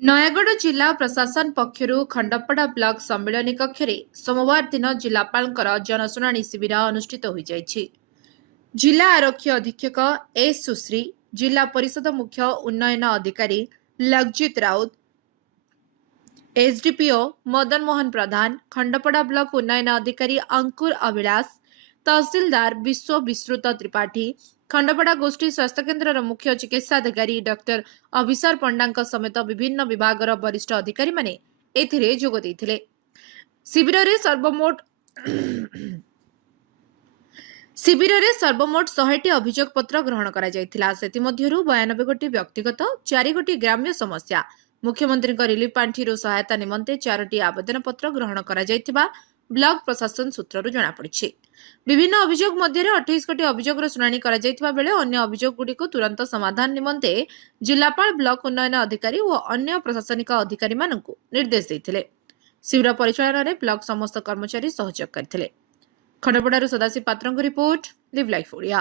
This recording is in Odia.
ନୟାଗଡ଼ ଜିଲ୍ଲା ପ୍ରଶାସନ ପକ୍ଷରୁ ଖଣ୍ଡପଡ଼ା ବ୍ଲକ ସମ୍ମିଳନୀ କକ୍ଷରେ ସୋମବାର ଦିନ ଜିଲ୍ଲାପାଳଙ୍କର ଜନଶୁଣାଣି ଶିବିର ଅନୁଷ୍ଠିତ ହୋଇଯାଇଛି। ଜିଲ୍ଲା ଆରକ୍ଷୀ ଅଧୀକ୍ଷକ ଏସ୍ ସୁଶ୍ରୀ, ଜିଲ୍ଲା ପରିଷଦ ମୁଖ୍ୟ ଉନ୍ନୟନ ଅଧିକାରୀ ଲଗ୍ଜିତ ରାଉତ, ଏସ୍ଡିପିଓ ମଦନ ମୋହନ ପ୍ରଧାନ, ଖଣ୍ଡପଡ଼ା ବ୍ଲକ ଉନ୍ନୟନ ଅଧିକାରୀ ଅଙ୍କୁର ଅଭିଳାଷ, ତହସିଲଦାର ବିଶ୍ୱ ବିଶ୍ରୁତ ତ୍ରିପାଠୀ, ଖଣ୍ଡପଡ଼ା ଗୋଷ୍ଠୀ ସ୍ୱାସ୍ଥ୍ୟକେନ୍ଦ୍ରର ମୁଖ୍ୟ ଚିକିତ୍ସାଧିକାରୀ ଡକ୍ଟର ଅଭିସାର ପଣ୍ଡାଙ୍କ ସମେତ ବିଭିନ୍ନ ବିଭାଗର ବରିଷ୍ଠ ଅଧିକାରୀମାନେ ଏଥିରେ ଯୋଗ ଦେଇଥିଲେ। ଶିବିରରେ ସର୍ବମୋଟ 100ଟି ଅଭିଯୋଗ ପତ୍ର ଗ୍ରହଣ କରାଯାଇଥିଲା। ସେଥିମଧ୍ୟରୁ 92ଗୋଟି ବ୍ୟକ୍ତିଗତ, 4ଗୋଟି ଗ୍ରାମ୍ୟ ସମସ୍ୟା, ମୁଖ୍ୟମନ୍ତ୍ରୀଙ୍କ ରିଲିଫ ପାଣ୍ଠିରୁ ସହାୟତା ନିମନ୍ତେ 4ଟି ଆବେଦନ ପତ୍ର ଗ୍ରହଣ କରାଯାଇଥିବା ବ୍ଲକ ପ୍ରଶାସନ ସୂତ୍ରରୁ ଜଣାପଡ଼ିଛି। ବିଭିନ୍ନ ଅଭିଯୋଗ ମଧ୍ୟରେ 28ଗୋଟି ଅଭିଯୋଗର ଶୁଣାଣି କରାଯାଇଥିବା ବେଳେ ଅନ୍ୟ ଅଭିଯୋଗଗୁଡ଼ିକୁ ତୁରନ୍ତ ସମାଧାନ ନିମନ୍ତେ ଜିଲ୍ଲାପାଳ, ବ୍ଲକ ଉନ୍ନୟନ ଅଧିକାରୀ ଓ ଅନ୍ୟ ପ୍ରଶାସନିକ ଅଧିକାରୀମାନଙ୍କୁ ନିର୍ଦ୍ଦେଶ ଦେଇଥିଲେ। ଶିବିର ପରିଚାଳନାରେ ବ୍ଲକ ସମସ୍ତ କର୍ମଚାରୀ ସହଯୋଗ କରିଥିଲେ। ଖଣ୍ଡପଡ଼ାରୁ ସଦାଶିବ ପାତ୍ରଙ୍କ ରିପୋର୍ଟ, ଲିଭ୍ ଲାଇଫ୍ ଓଡ଼ିଆ।